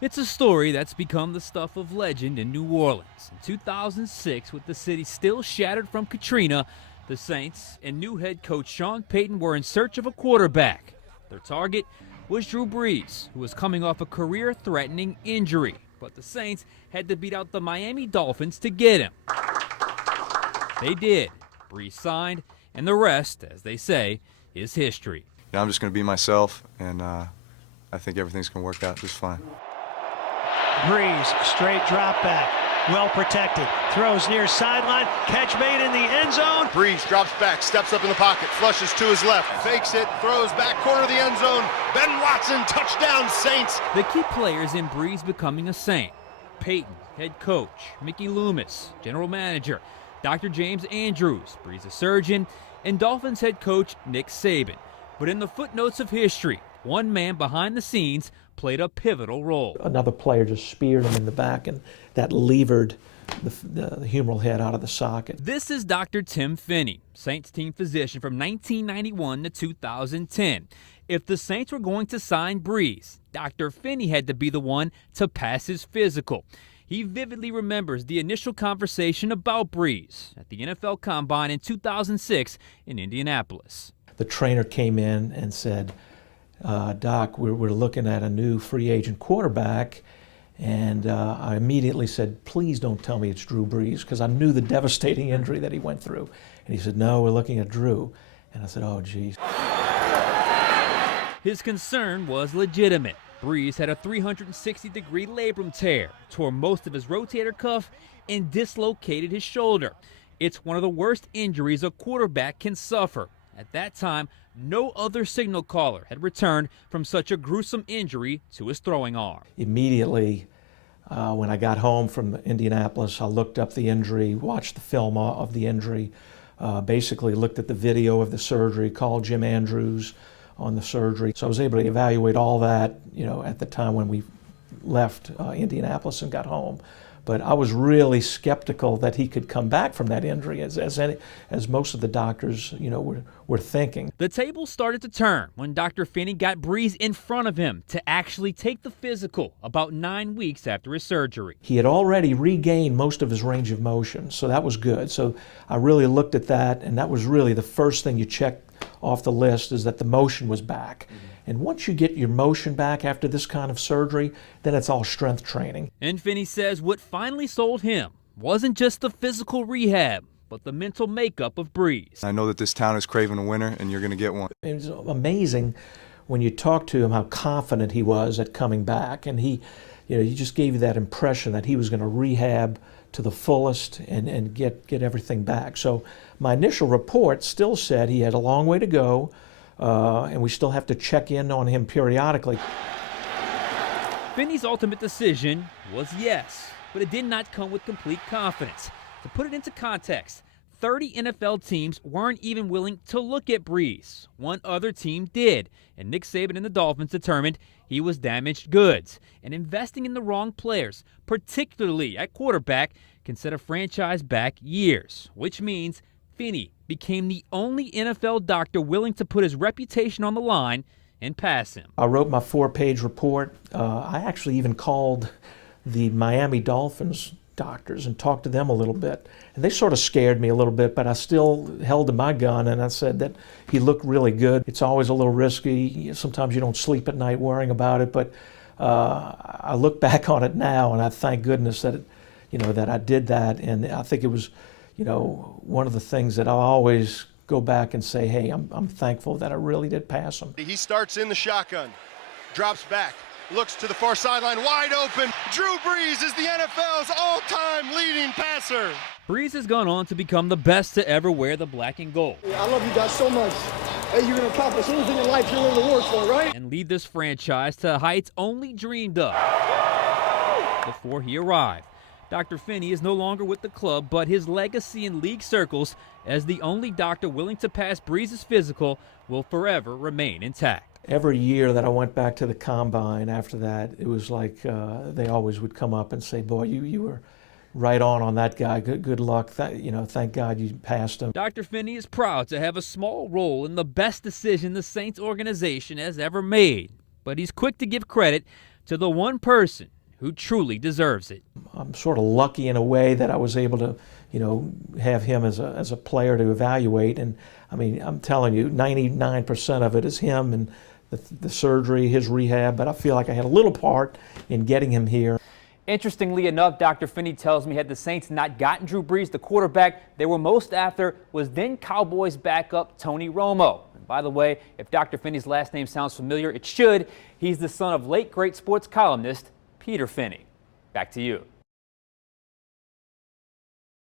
It's a story that's become the stuff of legend in New Orleans. In 2006, with the city still shattered from Katrina, the Saints and new head coach Sean Payton were in search of a quarterback. Their target was Drew Brees, who was coming off a career-threatening injury. But the Saints had to beat out the Miami Dolphins to get him. They did. Brees signed, and the rest, as they say, is history. I'm just going to be myself, and I think everything's going to work out just fine. Brees, straight drop back, well protected, throws near sideline, catch made in the end zone. Brees drops back, steps up in the pocket, flushes to his left, fakes it, throws back corner of the end zone. Ben Watson, touchdown Saints. The key players in Brees becoming a Saint: Peyton, head coach; Mickey Loomis, general manager; Dr. James Andrews, Brees' surgeon; and Dolphins head coach Nick Saban. But in the footnotes of history, one man behind the scenes played a pivotal role. Another player just speared him in the back, and that levered the humeral head out of the socket. This is Dr. Tim Finney, Saints team physician from 1991 to 2010. If the Saints were going to sign Brees, Dr. Finney had to be the one to pass his physical. He vividly remembers the initial conversation about Brees at the NFL Combine in 2006 in Indianapolis. The trainer came in and said, Doc, we're looking at a new free agent quarterback. And I immediately said, please don't tell me it's Drew Brees, because I knew the devastating injury that he went through. And he said, no, we're looking at Drew. And I said, oh, geez. His concern was legitimate. Brees had a 360-degree labrum tear, tore most of his rotator cuff, and dislocated his shoulder. It's one of the worst injuries a quarterback can suffer. At that time, no other signal caller had returned from such a gruesome injury to his throwing arm. Immediately, when I got home from Indianapolis, I looked up the injury, watched the film of the injury, basically looked at the video of the surgery, called Jim Andrews on the surgery. So I was able to evaluate all that, at the time when we left Indianapolis and got home. But I was really skeptical that he could come back from that injury, as most of the doctors, were thinking. The tables started to turn when Dr. Finney got Brees in front of him to actually take the physical about 9 weeks after his surgery. He had already regained most of his range of motion, so that was good. So I really looked at that, and that was really the first thing you check off the list, is that the motion was back. And once you get your motion back after this kind of surgery, then it's all strength training. And Finney says what finally sold him wasn't just the physical rehab, but the mental makeup of Brees. I know that this town is craving a winner, and you're going to get one. It was amazing when you talk to him how confident he was at coming back. And he just gave you that impression that he was going to rehab to the fullest and get everything back. So my initial report still said he had a long way to go. And we still have to check in on him periodically. Finney's ultimate decision was yes, but it did not come with complete confidence. To put it into context, 30 NFL teams weren't even willing to look at Brees. One other team did, and Nick Saban and the Dolphins determined he was damaged goods. And investing in the wrong players, particularly at quarterback, can set a franchise back years, which means Finney became the only NFL doctor willing to put his reputation on the line and pass him. I wrote my 4-page report. I actually even called the Miami Dolphins doctors and talked to them a little bit. And they sort of scared me a little bit, but I still held to my gun, and I said that he looked really good. It's always a little risky. Sometimes you don't sleep at night worrying about it, but I look back on it now, and I thank goodness that that I did that. And I think it was one of the things that I'll always go back and say, hey, I'm thankful that I really did pass him. He starts in the shotgun, drops back, looks to the far sideline, wide open. Drew Brees is the NFL's all-time leading passer. Brees has gone on to become the best to ever wear the black and gold. I love you guys so much. Hey, you're going to accomplish anything in life you're willing to work for, right? And lead this franchise to heights only dreamed of before he arrived. Dr. Finney is no longer with the club, but his legacy in league circles as the only doctor willing to pass Brees' physical will forever remain intact. Every year that I went back to the Combine after that, it was like they always would come up and say, boy, you were right on that guy. Good luck. Thank God you passed him. Dr. Finney is proud to have a small role in the best decision the Saints organization has ever made, but he's quick to give credit to the one person who truly deserves it. I'm sort of lucky in a way that I was able to, have him as a player to evaluate. And I mean, I'm telling you, 99% of it is him and the surgery, his rehab. But I feel like I had a little part in getting him here. Interestingly enough, Dr. Finney tells me had the Saints not gotten Drew Brees, the quarterback they were most after was then Cowboys backup Tony Romo. And by the way, if Dr. Finney's last name sounds familiar, it should. He's the son of late great sports columnist Peter Finney. Back to you.